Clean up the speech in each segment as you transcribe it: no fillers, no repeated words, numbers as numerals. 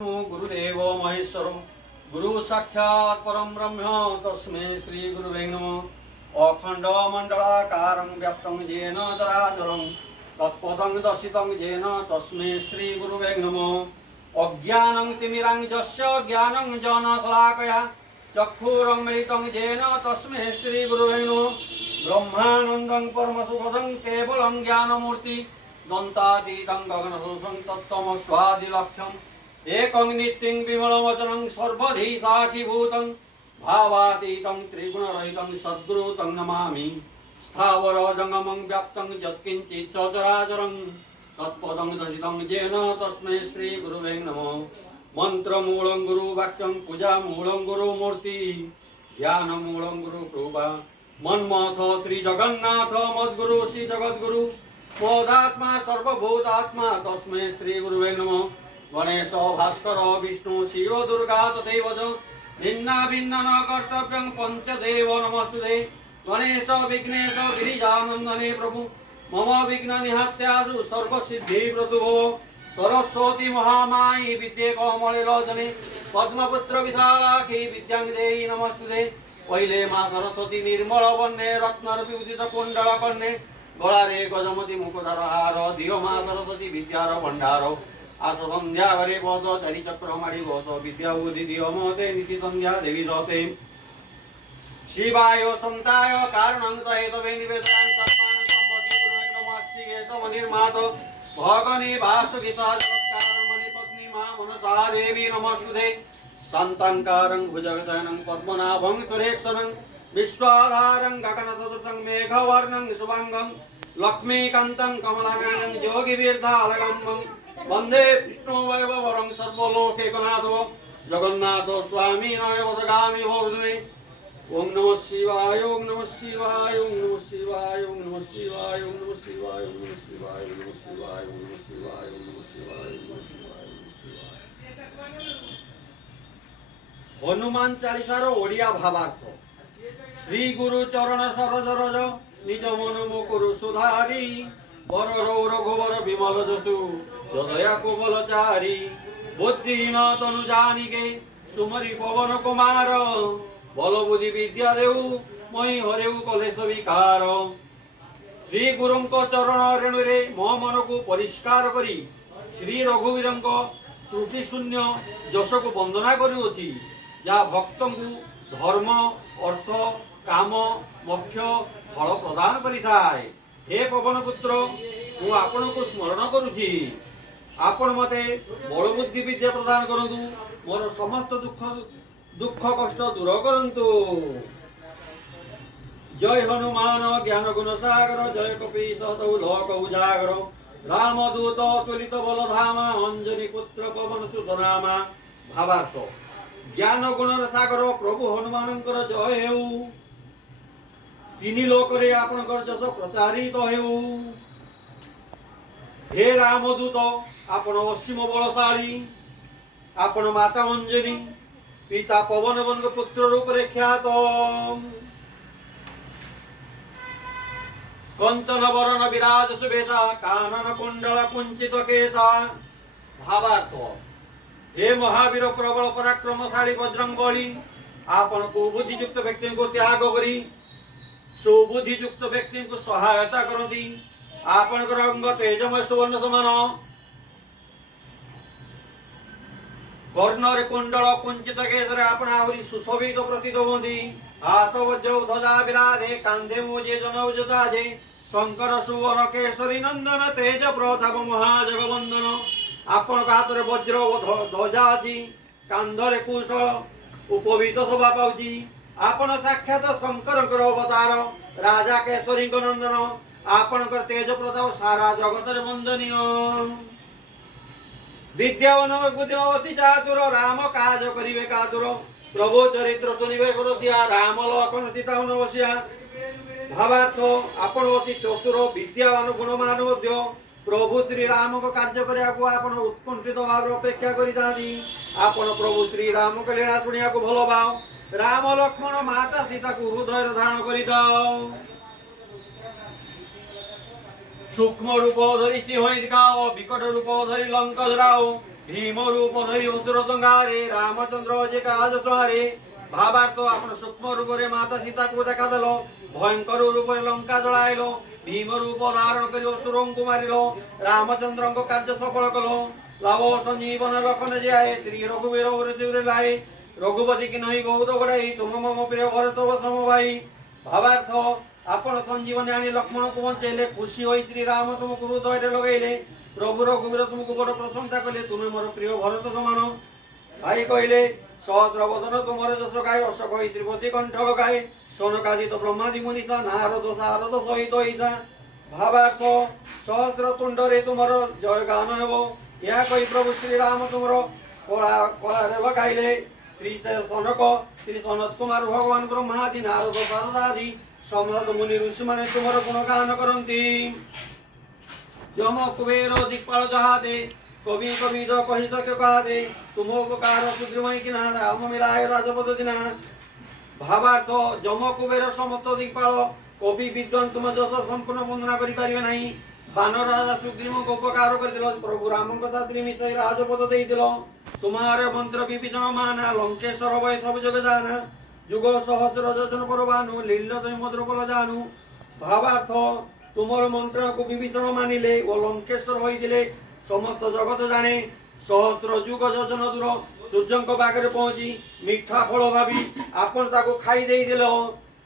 गुरुदेव महेश्वर गुरु साक्षात् परम ब्रह्म तस्मै श्री गुरुवे नमः। अखंड मंडलाकारं व्याप्तं येन चराचरं तत्पदं दर्शितं येन तस्मै श्री गुरुवे नमः। अज्ञानं तिमिरं यस्य ज्ञानं जनशलाकया चक्षुरुन्मिलितं येन तस्मै श्री गुरुवे नमः। ब्रह्मानन्दं परमसुखदं केवलं ज्ञानमूर्ति दन्तातीतं गगनसदृशं तत्तमस्वादिलक्ष्यम् एकं नित्यं विमलवचनं सर्वधि साक्षीभूतं भावातीतं त्रिगुणरहितं सद्गुरु तं नमामि। स्थावरजङ्गमं व्याप्तं यत्किञ्चित् सचराचरं तत्पदं दर्शितं येन तस्मै श्री गुरुवे नमः। मन्त्रमूलं गुरुवाक्यं पूजामूलं गुरुमूर्ति ज्ञानमूलं गुरुकृपा मन्मथ श्री जगन्नाथ मद्गुरु श्री जगद्गुरु मोदात्मा सर्वभूतात्मा तस्मै श्री गुरुवे नमः। गणेश भास्कर विष्णु शिव दुर्गा तथैव च भिन्ना भिन्न न कर्तव्यं पंचदेव नमस्तुते। गणेश विघ्नेश गिरिजानंदने प्रभु मम विघ्न निहत्यासु सर्वसिद्धि प्रभु सरस्वती महामायी विद्ये कमले लोचने पद्मपुत्र विशालाक्षी विद्यां देहि नमस्तुते। पहिले माँ सरस्वती निर्मल वन्ने रत्न विभूषित कुंडल कन्ने गलारे गजमती मुकुटधर हार दियो माँ सरस्वती विद्यार भंडार आस संध्या घरे बस चारि चक्र माड़ी बस विद्या बुद्धि दियो मते नीति संध्या देवी दते शिवाय संताय कारणं हेतवे निवेदनं तस्मान् सम्मति गुरुवे नमस्ति केशव निर्मात भगनी वासुगीता जगत्कारणमणि पत्नी मा मनसा देवी नमस्तुते। शान्ताकारं भुजगशयनं पद्मनाभं सुरेक्षणं विश्वाधारं गगनसदृशं मेघवर्णं शुभांगं लक्ष्मीकान्तं कमलानयनं योगिवीर्धारगम्यं वंदे विष्णु वैभवं सर्वलोकैकनाथो जगन्नाथ स्वामी नयवसगामि भवद्मे। ओम नमः शिवाय ओम नमः शिवाय ओम नमः शिवाय ओम नमः शिवाय ओम नमः शिवाय ओम नमः शिवाय ओम नमः शिवाय ओम नमः शिवाय ओम नमः शिवाय ओम नमः शिवाय। हनुमान चालीसार ओडिया भावार्थ श्री गुरु चरण सरोज रज निज मन मुकुरु सुधारी बर रघुवर विमल जसु हृदय कुबल चारी बुद्धिहीन तनु जानिके सुमरी पवन कुमार बल बुद्धि विद्या देऊ मई हरेऊ कलेश विकार। श्री गुरुं चरण रेणु रे मो मन को परिष्कार करी श्री रघुवीर त्रुटि शून्य जश को वंदना करुअछि जा भक्त को धर्म अर्थ काम मोक्ष फल प्रदान करिथाय। हे पवन पुत्र मु आपण को स्मरण करुछि आपण मते बल बुद्धि विद्या प्रदान करंतु मोर समस्त दुख कष्ट दूर करंतु। जय हनुमान ज्ञान गुण सागर जय कपीश तौ लोक उजागर रामदूत तुलित बल धामा अंजनी पुत्र पवन सुत नामा। भावार्थ ज्ञान गुण सागर प्रभु हनुमानंकर जय हेउ तीन लोक रे आपनकर जस प्रचारित हेउ। हे रामदूत आपण असीम बलशाली आपण माता अंजनी पिता पवन वन पुत्र रूप रे ख्यात कंचन वरण विराज सुबेसा कानन कुंडल कुंचित केसा। भावार्थ हे महावीर प्रबल पराक्रमशाली बजरंग बली आपण को बुद्धियुक्त व्यक्ति को त्याग करी सुबुद्धियुक्त व्यक्ति को सहायता करती आपनकर अंग तेजमय सुवर्ण समान कर्णरे कुंडल कुंचित केशरे आपण आहुरी सुशोभित प्रतीत होती हाथ वज्र ध्वजा विराजे कांधे मोजे जनौज साजे शंकर सुवन केसरी नंदन तेज प्रताप महाजगवंदन आपण हाथ रे वज्र ध्वजा अछि कांधरे कुश उपवीत शोभा पाउछि आपण साक्षात शंकर अवतार राजा केसरी नंदन आपणकर तेज प्रताप सारा जगत रे वंदनीय। विद्यावन बुद्धिमती चातुर राम काज करिवे कातुर प्रभु चरित्र सुनिवे गुरुसिया राम लखन सीता नवसिया। भावार्थ आपण अति चतुर विद्यावान गुणमान मध्य प्रभु श्री राम को कार्य करिया को आपण उत्कंठित भाव अपेक्षा करितानी आपण प्रभु श्री राम के लीला सुनिया को भलो भाव राम लक्ष्मण माता सीता को हृदय धारण करिताओ। सूक्ष्म रूप धरी सिंह दिखाओ विकट रूप धरी लंका धराओ भीम रूप धरी उदर दंगारे रामचंद्र जे काज स्वारे भावार्थ आपण सूक्ष्म रूप रे माता सीता को देखा देलो भयंकर रूप रे लंका जलाइलो भीम रूप धारण करी असुरों को मारिलो रामचंद्र को कार्य सफल कलो लाभो संजीवन लखन जाए श्री रघुवीर हृदय लाए रघुपति की नहीं बहुत बड़ाई तुम मम प्रिय भरत सम भाई भावार्थ आपण संजीवन आनी लक्ष्मण को बंचेले खुशी होई श्री राम तुमको हृदय लगेले प्रभु रघुवीर तुमको बड़ प्रशंसा कले तुम्हें मोर प्रिय भरत समान भाई कहले सहस्र वदन तुमर जस गाय अशोक होई त्रिपति कंठ लगाए सोनकादित ब्रह्मादि मुनिषा नारद सारद सहित ईशा भावार्थ सहस्र तुंड रे तुमर जय गान हेबो यह कही प्रभु श्री राम तुमर कला रे लगाइले श्री सनक श्री सनत कुमार भगवान ब्रह्मादि नारद सारदादि समस्त मुनि ऋषि माने तुमर गुणगान करंती जम कुबेर दिक्पाल जहादे कवि कवि जो कही सके कहादे तुम उपकार सुग्रीवई कि ना राम मिलाय राजपद दिना भावार्थ जम कुबेर समस्त दिक्पाल कवि विद्वान तुम जस संपूर्ण वंदना करि पारिबे नाही बानर राजा सुग्रीव को उपकार करदिलो प्रभु राम को साथी मिसई राजपद देइदिलो तुम्हारे मंत्र विभीषण माना लंकेश्वर भय सब जग जाना जुग सहस्र योजन परवानु लील्य तय मद्रपल जानू भावार्थ तुमर मंत्र को विभीषण मानिले ओ लंकेश्वर होइदिले समस्त जगत जाने सहस्र जुग योजन दूर सूर्य पाखे पहुंची मीठा फल भावी आपण ताको खाई दे दिल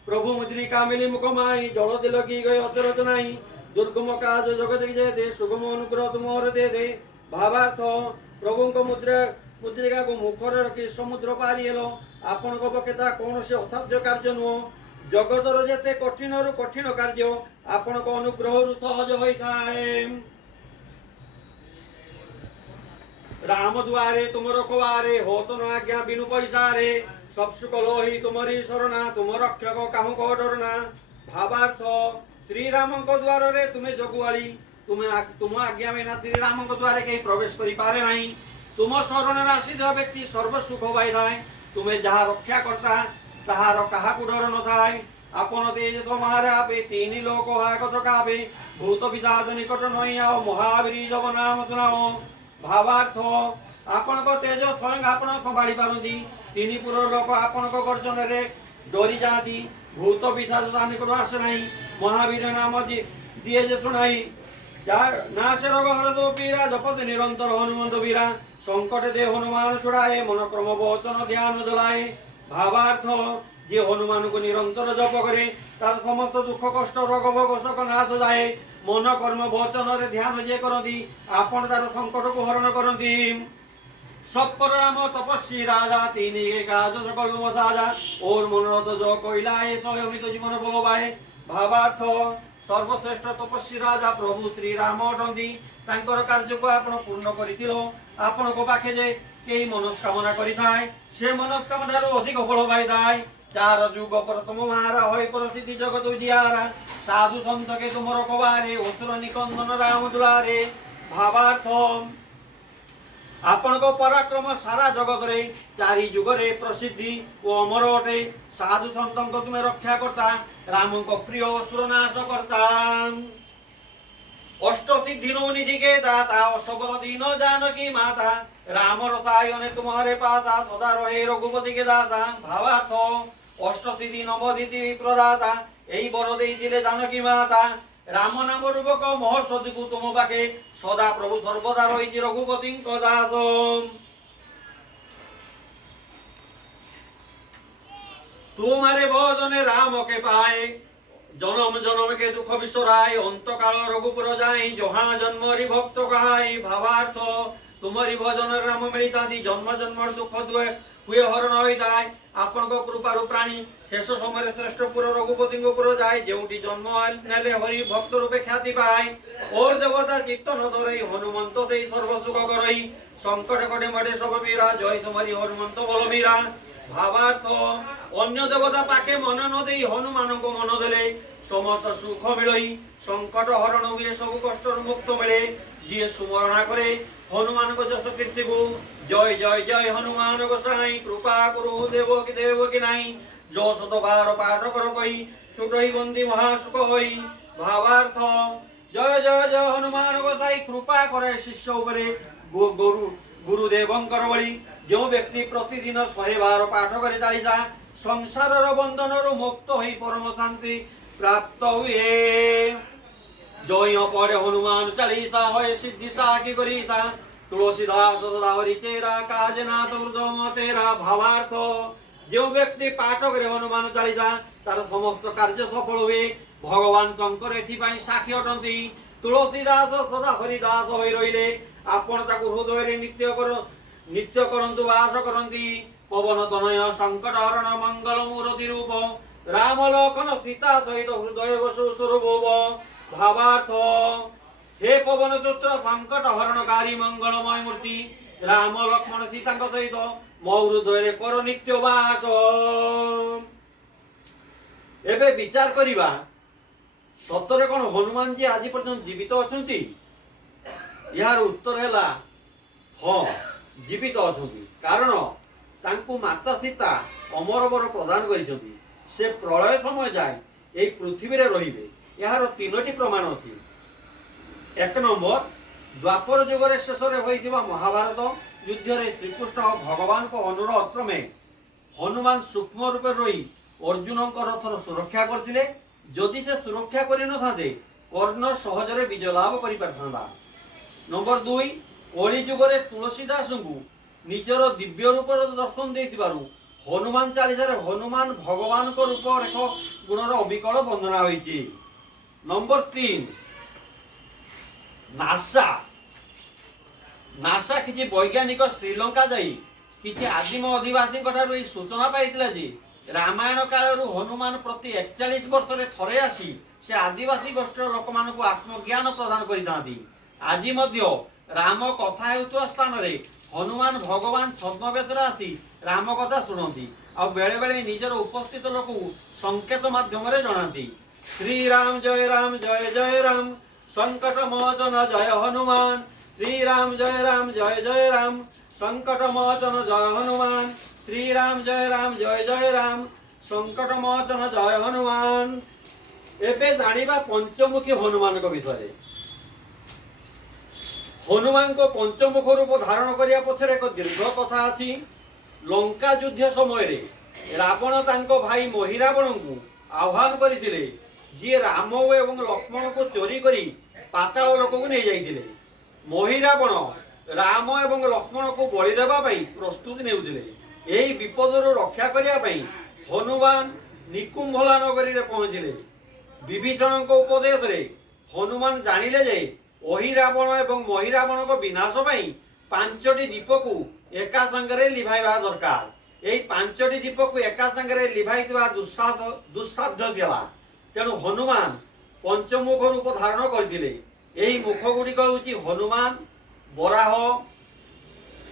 प्रभु मुद्रिका मिली मुख माई जल दिल की गए अचरत नहीं दुर्गम काज जगत की जय दे सुगम अनुग्रह तुम दे दे भावार्थ प्रभु को मुद्रिका को मुखर रखी समुद्र पारी हेलो आपण को पकेता कौन से असाध्य कार्य नुह जगतर जेते कठिन रु कठिन कार्य आपण को अनुग्रह रु सहज होइथाए राम दुआरे तुम रखवारे हो तो न आज्ञा बिनु पैसारे सब सुख लोही तुम्हारी शरणा तुम रक्षक काहू को डरना भावार्थ श्री राम को द्वार रे तुम्हें जगुआली तुम आज्ञा बिना श्री राम को द्वारे कहीं प्रवेश करि पारे नहीं तुम शरण राशि व्यक्ति सर्व सुख पाइଥାଏ तुम्हें जहाँ रक्षा करता ताहार कहा को डर न थाए आपण तेज तुम्हारे आपे तीन लोक हाकत काबे भूत विषाद निकट नहीं आओ महावीर जब नाम सुनाओ भावार्थ आपण को तेज स्वयं आपण संभाली पारती तीन पुर लोक आपण को गर्जन रे डरी जाती भूत विषाद निकट आसे नहीं महावीर नाम दिए जे सुनाई नाश रोग हर दो पीरा जपत निरंतर हनुमंत वीरा संकट दे हनुमान छुड़ाए मन क्रम वचन ध्यान जलाए भावार्थ जे हनुमान को निरंतर जप करे तार समस्त दुख कष्ट रोग भोग शोक नाश जाए मन कर्म वचन रे ध्यान जे करती आपण तार संकट को हरण करती सब पर राम तपस्वी राजा तीन काज सकल साजा और मनोरथ जो कोइला ए स्वयं जीवन भोगाए भावार्थ सर्वश्रेष्ठ तपस्वी राजा प्रभु श्री राम अटंती तांकर कार्य को आपण पूर्ण करिथिलो आपण को पाखे जे केई मनस्कामना करिथाय से मनस्कामना रो अधिक फल पाइथाय चार जुग प्रथम मारा होय परिस्थिति जगत उजियारा साधु संत के तुमर कबारे असुर निकंदन राम दुलारे भावार्थ आपण को पराक्रम सारा जगत रे चारि जुग रे प्रसिद्धि ओ अमर अटे साधु संतन को तुम्हें रक्षा करता राम को प्रिय असुर नाश करता अष्ट सिद्धि निधि के दाता सबल दीन जानकी माता राम रसायन तुम्हारे पासा सदा रहे रघुपति के दाता भावार्थ अष्ट सिद्धि नवदिति प्रदाता यही बर देइथिले जानकी माता राम नाम रूपक महस्वती को तुम पाखे सदा प्रभु सर्वदा रही रघुपति दास तुम्हारे भजने राम के पाए जन्म जन्म के दुख विसराय अंत काल रघुपुर जाई जहाँ जन्म रि भक्त कहाई भावार्थ तुम्हारी भजन राम मिलता जन्म जन्म दुख हुए हरण होता आपण को कृपारु प्राणी शेष समय श्रेष्ठ पुर रघुपति पुर जाए जोटी जन्म नेले हरि भक्त रूपे ख्याति पाए और देवता चित्त न धरई हनुमंत से सर्व सुख करई संकट कटे मटे सब वीरा जय तुम्हारी हनुमंत बलवीरा भावार्थ अन्य देवता पाके मन न दे हनुमान को मन देले समस्त सुख मिलई संकट हरण हुए सब कष्ट मुक्त मिले जी सुमरणा करे हनुमान को जस कीर्ति को जय जय जय हनुमान गोसाई कृपा करो देव की नहीं जो शत बार पाठ कर कही छुटई बंदी महासुख होई भावार्थ जय जय जय हनुमान गोसाई कृपा करे शिष्य उपरे गुरुदेवंकर भଳି जो व्यक्ति प्रतिदिन 100 बार पाठ कर चलीसा संसार बंधन मुक्त हो परम शांति प्राप्त हुए। जो यो पढ़े हनुमान चालीसा होए सिद्धि साखी करीसा तुलसीदास सदाहरि तेरा काज नाथ हृदय तेरा भावार्थ। जो व्यक्ति पाठ करे हनुमान चालीसा तार समस्त कार्य सफल हुए। भगवान शंकर एथिपाई साक्षी अटंती। तुलसीदास सदा हरिदास होई रहिले आपण ताकु हृदय रे नित्य करंतु वास करंती। पवन तनय संकट हरण मंगल मूर्ति रूप राम लखन सीता सहित हृदय वसु स्वरूप भावार्थ। हे पवन पुत्र संकट हरणकारी मंगलमय मूर्ति राम लक्ष्मण सीता सहित मो हृदय कर नित्य वास। एबे विचार करिबा सतरे कौन हनुमान जी आज पर्यंत जीवित अछंती? यार उत्तर है हाँ जीवित अछंती। कारण तांकु माता सीता अमर वर प्रदान करिसंती। से प्रलय समय जाए एई पृथ्वी रे रहिबे यार तीनोटी प्रमाण अछि। एक नंबर द्वापर युगर शेष रे होइथिबा महाभारत युद्ध रे श्रीकृष्ण भगवान को अनुरोध क्रमे हनुमान सूक्ष्म रूपे रही अर्जुन रथर सुरक्षा करथिले। जदि से सुरक्षा करि न थाते कर्ण सहजरे विजय लाभ करि पारथांदा। नंबर 2 कली युगरे तुलसीदास को निजर दिव्य रूप दर्शन देथिबारु हनुमान चालीसा रे हनुमान भगवान को रूप रेख गुणर अविकल वंदना होइछि। नंबर 3 नासा किछि वैज्ञानिक श्रीलंका जाई किछि आदिम आदिवासी सूचना पाइथिला जे रामायण काल हनुमान प्रति 41 वर्ष रे थरे आसी से आदिवासी गोष्ठीर लोक मानकु आत्मज्ञान प्रदान करितांती। आज मध्य राम कथा हेउतुवा स्थान रे हनुमान भगवान छद्मवेश आसी राम कथा शुणती आ बेले बेले निजर उपस्थित लोक संकेत माध्यम रे जणाती। श्री राम जय जय राम संकट मोचन जय हनुमान। श्री राम जय राम संकट मोचन जय हनुमान। श्री राम जय राम संकट मोचन जय हनुमान। एबे जानिबा पंचमुखी हनुमान को विषय। हनुमान को पंचमुख रूप धारण करिया पछरे एक दीर्घ कथा अछि। लंका युद्ध समय रे रावण तांको भाई महिरावण को आह्वान करिथिले जे राम एवं लक्ष्मण को चोरी करी पाताल लोक को नहीं जाइथिले। महिरावण राम एवं लक्ष्मण को बलि देबा पई प्रस्तुति नेउथिले। एही विपदरु रक्षा करिया पई हनुमान निकुंभला नगरी रे पहुंचिले। विभीषण को उपदेश रे हनुमान जानिले जे ओही रावण एवं महिरावण को विनाश पई 5टी दीप को एका संगरे लिभाइबा दरकार। एही 5टी दीप को एका संगरे लिभाइतिबा दुस्साध्य दिला। तेणु हनुमान पंचमुख रूप धारण करथिले। एही मुख गुडी कहउची हनुमान, बराह,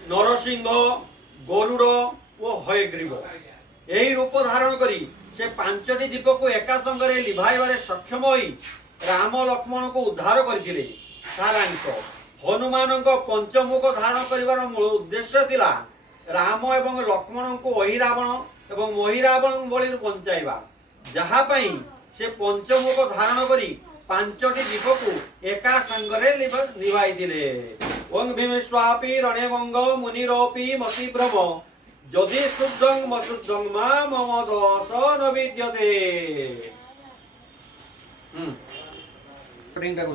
नरसिंह, गरुड़ और हयग्रीव। यही रूप धारण करी से 5टी दीप को एका संगरे लिभाइबारे सक्षम होई राम लक्ष्मण को उद्धार करथिले। सारांश हनुमान को पंचमुख धारण करिवार मूल उद्देश्य थिला राम एवं लक्ष्मण को ओही रावण एवं महिरावण बलि बंचाइबा। जहा पई से पंचमुख धारण करी 5टी दीप को एका संगरे लिभाई दिले। ओं भीमस्वापी रणेवंग मुनिरोपी मति भ्रम यदि शुद्धं मशुद्धं मा मम दोष न विद्यते। कटिंग कर